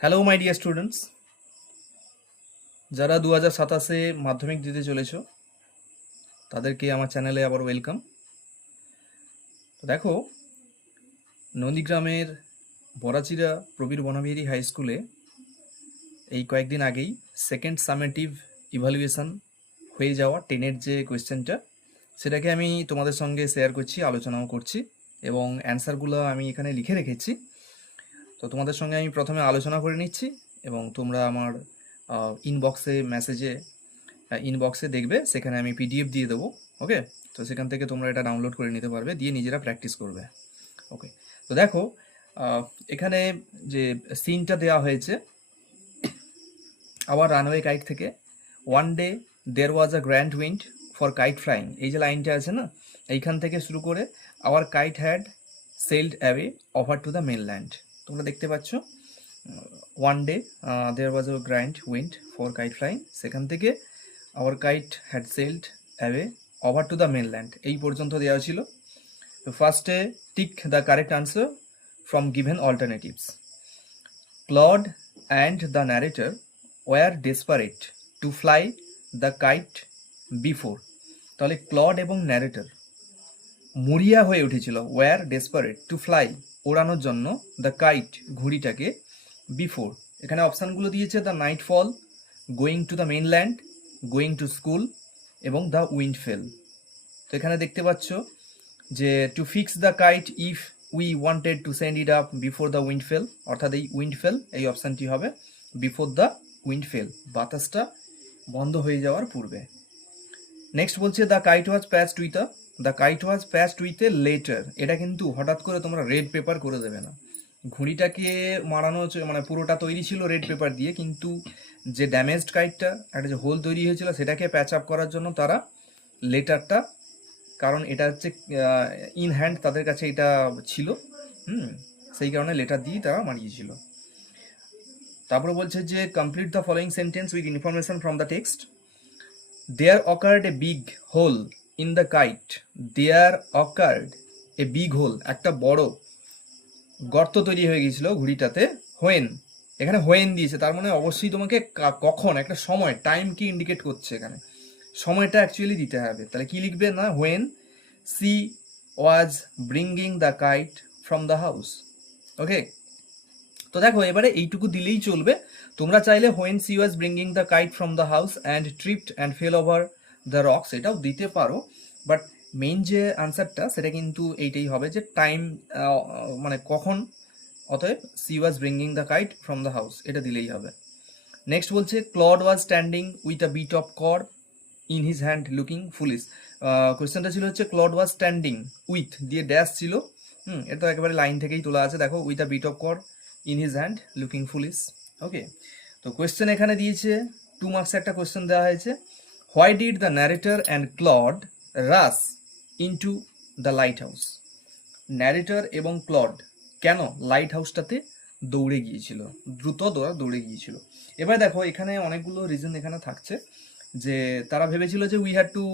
Hello my dear students, যারা 2027-এ মাধ্যমিক দিতে চলেছো তাদেরকে আমার চ্যানেলে আবার ওয়েলকাম। তো দেখো, নন্দীগ্রামের বড়াচিরা প্রবীর বনবিহারী হাই স্কুলে এই কয়েকদিন আগেই সেকেন্ড সামেটিভ ইভ্যালুয়েশন হয়ে যাওয়া 10-এর যে কোয়েশ্চেনটা, সেটাকে আমি তোমাদের সঙ্গে শেয়ার করছি, আলোচনাও করছি এবং অ্যান্সারগুলো আমি এখানে লিখে রেখেছি। তো তোমাদের সঙ্গে আমি প্রথমে আলোচনা করে নিচ্ছি এবং তোমরা আমার ইনবক্সে দেখবে, সেখানে আমি পিডিএফ দিয়ে দেবো। ওকে, তো সেখান থেকে তোমরা এটা ডাউনলোড করে নিতে পারবে, দিয়ে নিজেরা প্র্যাকটিস করবে। ওকে, তো দেখো, এখানে যে সিনটা দেওয়া হয়েছে আবার রানওয়ে কাইট থেকে, one day there was a grand wind for kite flying, এই যে লাইনটা আছে না, এইখান থেকে শুরু করে our kite had sailed away over to the mainland. তোমরা দেখতে পাচ্ছ, one day there was a grand wind for kite flying, সেখান থেকে our kite had sailed away over to the mainland, এই পর্যন্ত দেওয়া ছিল। তো ফার্স্টে tick the correct answer from given alternatives. Claude and the narrator were desperate to fly the kite before. তাহলে Claude এবং ন্যারেটর মরিয়া হয়ে উঠেছিল, ওয়ার ডেসপারেট টু ফ্লাই, ওড়ানোর জন্য, দ্য কাইট, ঘুড়িটাকে, বিফোর। এখানে অপশানগুলো দিয়েছে the night fall, going to the mainland, going to school এবং দ্য উইন্ড ফেল। তো এখানে দেখতে পাচ্ছ যে to fix the kite if we wanted to send it up before the wind fell, অর্থাৎ এই উইন্ড ফেল, এই অপশানটি হবে বিফোর দ্য উইন্ড ফেল, বাতাসটা বন্ধ হয়ে যাওয়ার পূর্বে। নেক্সট বলছে the kite was patched with the kite was patched with a letter. এটা কিন্তু হঠাৎ করে তোমরা রেড পেপার করে দেবে না। ঘুড়িটাকে মারানো মানে পুরোটা তৈরি ছিল রেড পেপার দিয়ে, কিন্তু যে ড্যামেজড কাইটটা, একটা যে হোল তৈরি হয়েছিল, সেটাকে প্যাচ আপ করার জন্য তারা লেটারটা, কারণ এটা হচ্ছে ইন হ্যান্ড, তাদের কাছে এটা ছিল, সেই কারণে লেটার দিয়েই তারা মারিয়েছিল। তারপরে বলছে যে complete the following sentence with information from the text. There occurred a big hole in the kite. There occurred a big hole, একটা বড় গর্ত তৈরি হয়ে গিয়েছিল ঘুড়িটাতে। হোয়েন, এখানে হোয়েন দিয়েছে, তার মানে অবশ্যই তোমাকে কখন, একটা সময়, টাইম কি ইন্ডিকেট করছে, এখানে সময়টা অ্যাকচুয়ালি দিতে হবে। তাহলে কি লিখবে না, when she was bringing the kite from the house. Okay, তো দেখো এবারে এইটুকু দিলেই চলবে। তোমরা চাইলে when she was bringing the kite from the house and tripped and fell over the rocks, এটাও দিতে পারো, বাট মেইন যে আনসারটা সেটা কিন্তু এইটাই হবে, যে টাইম, মানে কখন, অতএব she was bringing the kite from the house, এটা দিলেই হবে। নেক্সট বলছে Claude was standing with a bit of cord in his hand looking foolish. কোয়েশ্চেনটা ছিল হচ্ছে ক্লড ওয়াজ স্ট্যান্ডিং উইথ দিয়ে ড্যাশ ছিল, এটা তো একেবারে লাইন থেকেই তোলা আছে, দেখো, with a bit of cord in his hand looking foolish. Okay, তো কোয়েশ্চেন এখানে দিয়েছে 2 মার্কসে একটা কোয়েশ্চেন দেওয়া হয়েছে, why did the narrator and Claude rush into the lighthouse. Narrator এবং ক্লড কেন লাইট হাউসটাতে দৌড়ে গিয়েছিল, দ্রুত দৌড়ে গিয়েছিল। এবার দেখো এখানে অনেকগুলো রিজন এখানে থাকছে, যে তারা ভেবেছিল যে we had to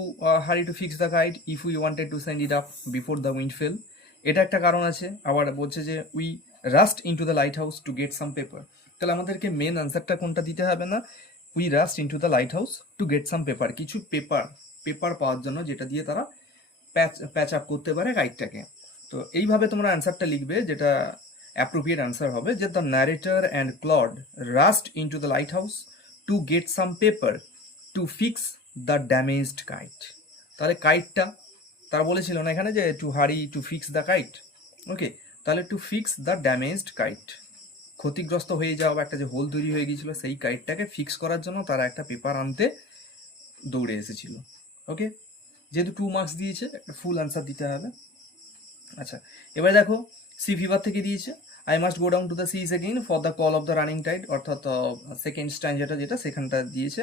hurry to fix the kite if we wanted to send it up before the wind fell, এটা একটা কারণ আছে। আবার বলছে যে we rushed into the lighthouse to get some paper. তাহলে আমাদেরকে মেন আনসারটা কোনটা দিতে হবে না, we rushed into the lighthouse to get some paper, কিছু পেপার পাওয়ার জন্য, যেটা দিয়ে তারা প্যাচ আপ করতে পারে কাইটটাকে। তো এইভাবে তোমরা অ্যান্সারটা লিখবে, যেটা অ্যাপ্রোপ্রিয়েট অ্যান্সার হবে, যে the narrator and Claude rushed into the lighthouse to get some paper to fix the damaged kite. তাহলে কাইটটা তারা বলেছিল না এখানে যে to hurry to fix the kite. Okay, তাহলে to fix the damaged kite, ক্ষতিগ্রস্ত হয়ে যাওয়া একটা যে হোল তৈরি হয়ে গিয়েছিল, সেই কাইটটাকে ফিক্স করার জন্য তারা একটা পেপার আনতে দৌড়ে এসেছিল। ওকে, যেহেতু 2 মার্কস দিয়েছে, একটা ফুল অ্যান্সার দিতে হবে। আচ্ছা, এবারে দেখো সি ফিভার থেকে দিয়েছে, I must go down to the seas again for the call of the running tide, অর্থাৎ সেকেন্ড স্ট্যান্ডারটা যেটা, সেখানটা দিয়েছে,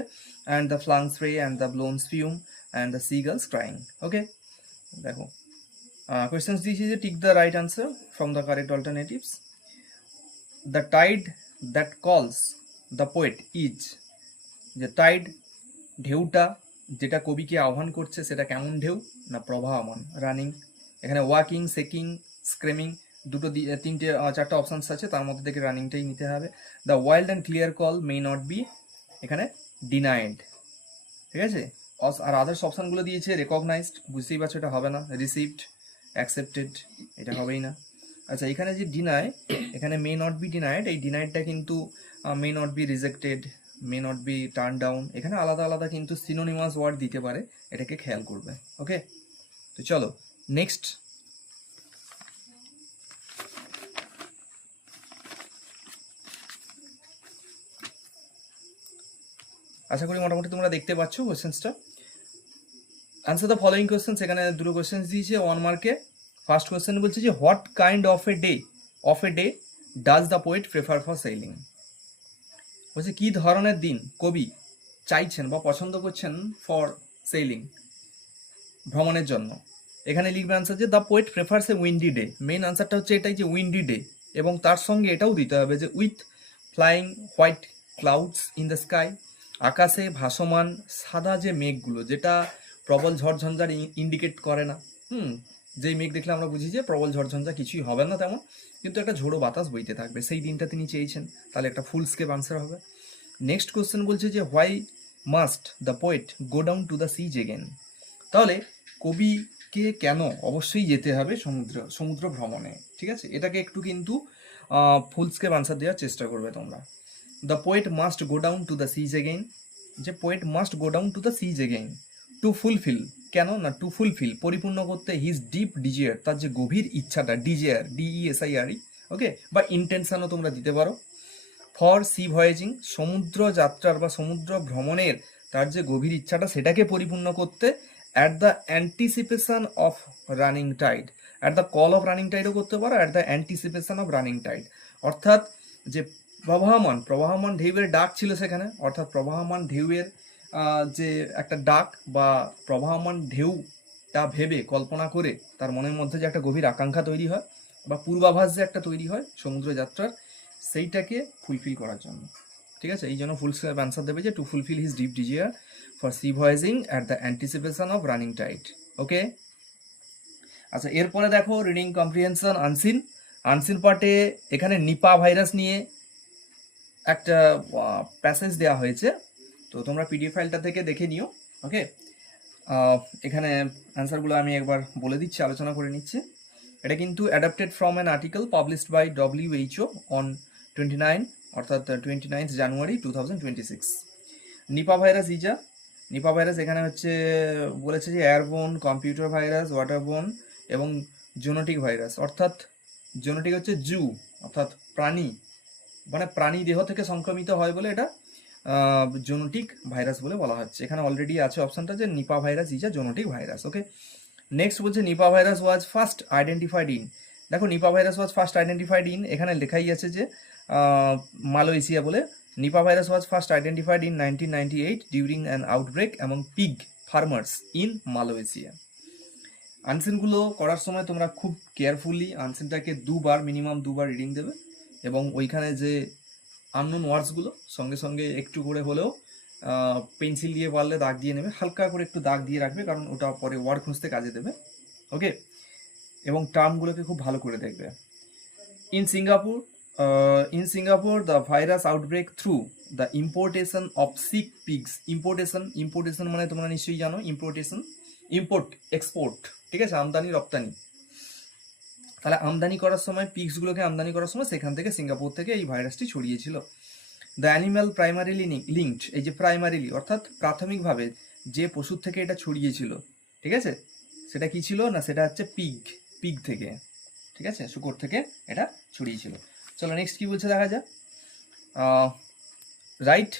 and the flung spray and the blown spume and the seagulls crying. Okay, দেখো questions দিয়েছি যে tick the right answer from the correct alternatives. The tide that calls the poet is, যে tide, ঢেউটা যেটা কবিকে আহ্বান করছে, সেটা কেমন ঢেউ না প্রবাহমান, রানিং। এখানে ওয়াকিং, সেকিং, স্ক্রেমিং, তিনটে চারটে অপশানস আছে, তার মধ্যে থেকে রানিংটাই নিতে হবে। The wild and clear call may not be এখানে ডিনাইড, ঠিক আছে। আর আদার্স অপশানগুলো দিয়েছে রেকগনাইজড, বুঝতেই পারছো এটা হবে না, রিসিভড, অ্যাকসেপ্টেড, এটা হবেই না। আচ্ছা এখানে যে ডিনাই, এখানে মে নট বি ডিনাইড, এই ডিনাইডটা কিন্তু মে not be rejected, May not B turn down, এখানে আলাদা আলাদা কিন্তু সিনোনিমাস ওয়ার্ড দিতে পারে, এটাকে খেয়াল করবে। ওকে, তো চলো নেক্সট। আশা করি মোটামুটি তোমরা দেখতে পাচ্ছ কোয়েশ্চেন্সটা। আনসার দ্য ফলোয়িং কোয়েশ্চেন্স, এখানে দুটো কোয়েশ্চেন্স দিয়েছে 1 মার্কে। ফার্স্ট কোয়েশ্চেন বলছে যে what kind of a day does the poet prefer for sailing. বলছে কি ধরনের দিন কবি চাইছেন বা পছন্দ করছেন ফর সেইলিং, ভ্রমণের জন্য। এখানে লিখবে আনসার যে the poet prefers A Windy day, main আনসারটা হচ্ছে এটাই যে উইন্ডি ডে, এবং তার সঙ্গে এটাও দিতে হবে যে with flying white clouds in the sky, আকাশে ভাসমান সাদা যে মেঘগুলো, যেটা প্রবল ঝড়ঝঞ্ঝার ইন্ডিকেট করে না। যেই মেঘ দেখলে আমরা বুঝি যে প্রবল ঝড়ঝঞ্ঝা কিছুই হবে না তেমন, কিন্তু একটা ঝোড়ো বাতাস বইতে থাকবে, সেই দিনটা তিনি চেয়েছেন, তাহলে একটা ফুল স্কেপ আনসার হবে। নেক্সট কোশ্চেন বলছে যে why must the poet go down to the seas again, তাহলে কবিকে কেন অবশ্যই যেতে হবে সমুদ্র ভ্রমণে, ঠিক আছে। এটাকে একটু কিন্তু ফুল স্কেপ আনসার দেওয়ার চেষ্টা করবে তোমরা। The poet must go down to the seas again, যে poet must go down to the seas again to fulfil, কেন না টু ফুলফিল পরিপূর্ণ করতে হিজ ডিপ ডিজিয়ার, তার যে গভীর ইচ্ছাটা, ডিজিয়ার DESIRE, ওকে, বা ইন্টেনশনও তোমরা দিতে পারো। ফর সি ভয়েজিং, সমুদ্র যাত্রার বা সমুদ্র ভ্রমণের তার যে গভীর ইচ্ছাটা সেটাকে পরিপূর্ণ করতে। At the anticipation of running tide, at the call of running টাইডও করতে পারো, at the anticipation of running tide, অর্থাৎ যে প্রবাহমান ঢেউয়ের ডাক ছিল সেখানে, অর্থাৎ প্রবাহমান ঢেউয়ের যে একটা ডাক বা প্রবাহমান ঢেউটা ভেবে কল্পনা করে তার মনের মধ্যে যে একটা গভীর আকাঙ্ক্ষা তৈরি হয় বা পূর্বাভাস যে একটা তৈরি হয় সমুদ্র যাত্রার, সেইটাকে ফুলফিল করার জন্য, ঠিক আছে। এই জন্য ফুল স্কেপ অ্যান্সার দেবে যে to fulfil his deep desire for sea voyaging at the anticipation of running tide. Okay, আচ্ছা এরপরে দেখো রিডিং কম্প্রিহেনশন আনসিন পার্টে এখানে নিপা ভাইরাস নিয়ে একটা প্যাসেজ দেওয়া হয়েছে, তো তোমরা PDF ফাইলটা থেকে দেখে নিও। ওকে, এখানে অ্যান্সারগুলো আমি একবার বলে দিচ্ছি, আলোচনা করে নিচ্ছি। এটা কিন্তু adapted from an article published by WHO on 29 অর্থাৎ 29 জানুয়ারি 2026। নিপা ভাইরাস এখানে হচ্ছে বলেছে যে এয়ারবোন, কম্পিউটার ভাইরাস, ওয়াটারবোন এবং জোনোটিক ভাইরাস, অর্থাৎ জোনোটিক হচ্ছে জু অর্থাৎ প্রাণী, মানে প্রাণী দেহ থেকে সংক্রমিত হয় বলে এটা জোনোটিক ভাইরাস বলে বলা হচ্ছে। এখানে অলরেডি আছে অপশনটা যে Nipah virus is a zoonotic virus. Okay, next বলছে Nipah virus was first identified in, দেখো Nipah virus was first identified in, এখানে লেখাই আছে যে মালয়েশিয়া বলে। Nipah virus was first identified in 1998 during an outbreak among pig farmers in Malaysia. আনসিনগুলো করার সময় তোমরা খুব কেয়ারফুলি আনসিনটাকে মিনিমাম দুবার রিডিং দেবে, এবং ওইখানে যে আননোন ওয়ার্ডসগুলো সঙ্গে সঙ্গে একটু করে হলেও পেন্সিল দিয়ে পারলে দাগ দিয়ে নেবে, হালকা করে একটু দাগ দিয়ে রাখবে, কারণ ওটা পরে ওয়ার্ড খুঁজতে কাজে দেবে। ওকে, এবং টার্মগুলোকে খুব ভালো করে দেখবে। In Singapore the virus outbreak through the importation of sick pigs. Importation মানে তোমরা নিশ্চয়ই জানো, ইম্পোর্ট এক্সপোর্ট, ঠিক আছে, আমদানি রপ্তানি। তাহলে আমদানি করার সময় পিগসগুলোকে আমদানি করার সময় সেখান থেকে সিঙ্গাপুর থেকে এই ভাইরাসটি ছড়িয়েছিল। দ্য অ্যানিম্যাল প্রাইমারিলি লিঙ্কড, এই যে প্রাইমারিলি অর্থাৎ প্রাথমিকভাবে যে পশুর থেকে এটা ছড়িয়েছিল, ঠিক আছে, সেটা কি ছিল না, সেটা হচ্ছে পিগ থেকে, ঠিক আছে, শূকর থেকে এটা ছড়িয়েছিল। চলো নেক্সট কি বলছে দেখা যাক। Right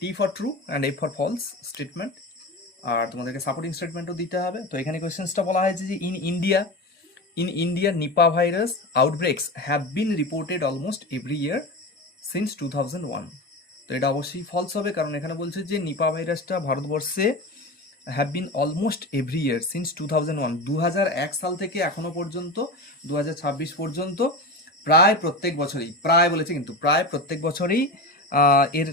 T for true and A for false statement, আর তোমাদেরকে সাপোর্টিং স্টেটমেন্টও দিতে হবে। তো এখানে কোয়েশ্চেন্সটা বলা হয়েছে যে in India Nipah virus outbreaks have been reported almost every year since 2001। তো এটা অবশ্যই ফলস হবে, কারণ এখানে বলছে যে নিপা ভাইরাসটা ভারতবর্ষে have been almost every year since 2001, 2001 সাল থেকে এখনো পর্যন্ত 2026 পর্যন্ত প্রায় প্রত্যেক বছরই, প্রায় বলেছে কিন্তু প্রায় প্রত্যেক বছরই এর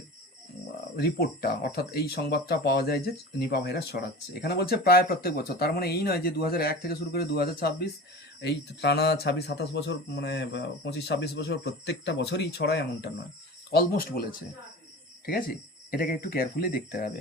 রিপোর্টটা, অর্থাৎ এই সংবাদটা পাওয়া যায় যে নিপা ভাইরাস ছড়াচ্ছে। এখানে বলছে প্রায় প্রত্যেক বছর, তার মানে এই নয় যে 2001 থেকে শুরু করে 2026, এই টানা 26-27 বছর, মানে 25-26 বছর প্রত্যেকটা বছরই ছড়ায় এমনটা নয়, অলমোস্ট বলেছে। ঠিক আছে, এটাকে একটু কেয়ারফুলি দেখতে হবে।